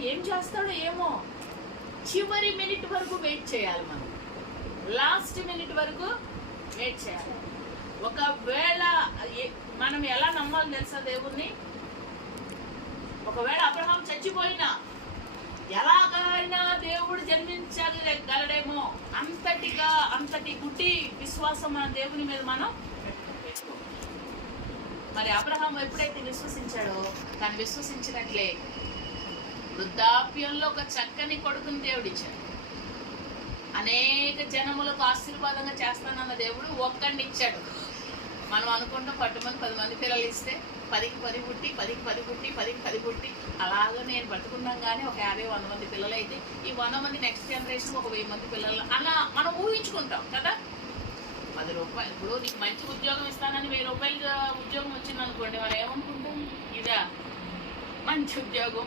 ఏం చేస్తాడో ఏమో. చివరి మినిట్ వరకు వెయిట్ చేయాలి మనం. లాస్ట్ మినిట్ వరకు వెయిట్ చేయాలి. ఒకవేళ మనం ఎలా నమ్మాలి తెలుసా దేవుణ్ణి? ఒకవేళ అబ్రహాం చచ్చిపోయినా ఎలాగైనా దేవుడు జన్మించగలడేమో అంతటిగా అంతటి గుడ్డి విశ్వాసం మన దేవుని మీద మనం మరి అబ్రహాం ఎప్పుడైతే విశ్వసించాడో తను విశ్వసించినట్లే వృద్ధాప్యంలో ఒక చక్కని కొడుకుని దేవుడిచ్చాడు. అనేక జనములకు ఆశీర్వాదంగా చేస్తానన్న దేవుడు ఒక్కడిని ఇచ్చాడు మనం అనుకుంటాం పట్టుమంది పది మంది పిల్లలు ఇస్తే పదికి పది పుట్టి పదికి పది పుట్టి పదికి పది పుట్టి అలాగే నేను పట్టుకున్నాం కానీ ఒక యాభై వంద మంది పిల్లలు అయితే ఈ వంద మంది నెక్స్ట్ జనరేషన్ ఒక వెయ్యి మంది పిల్లలు అలా మనం ఊహించుకుంటాం కదా? పది రూపాయలు. ఇప్పుడు నీకు మంచి ఉద్యోగం ఇస్తానని వెయ్యి రూపాయలు ఉద్యోగం వచ్చింది అనుకోండి మనం ఏమనుకుంటాం? ఇదా. మంచి ఉద్యోగం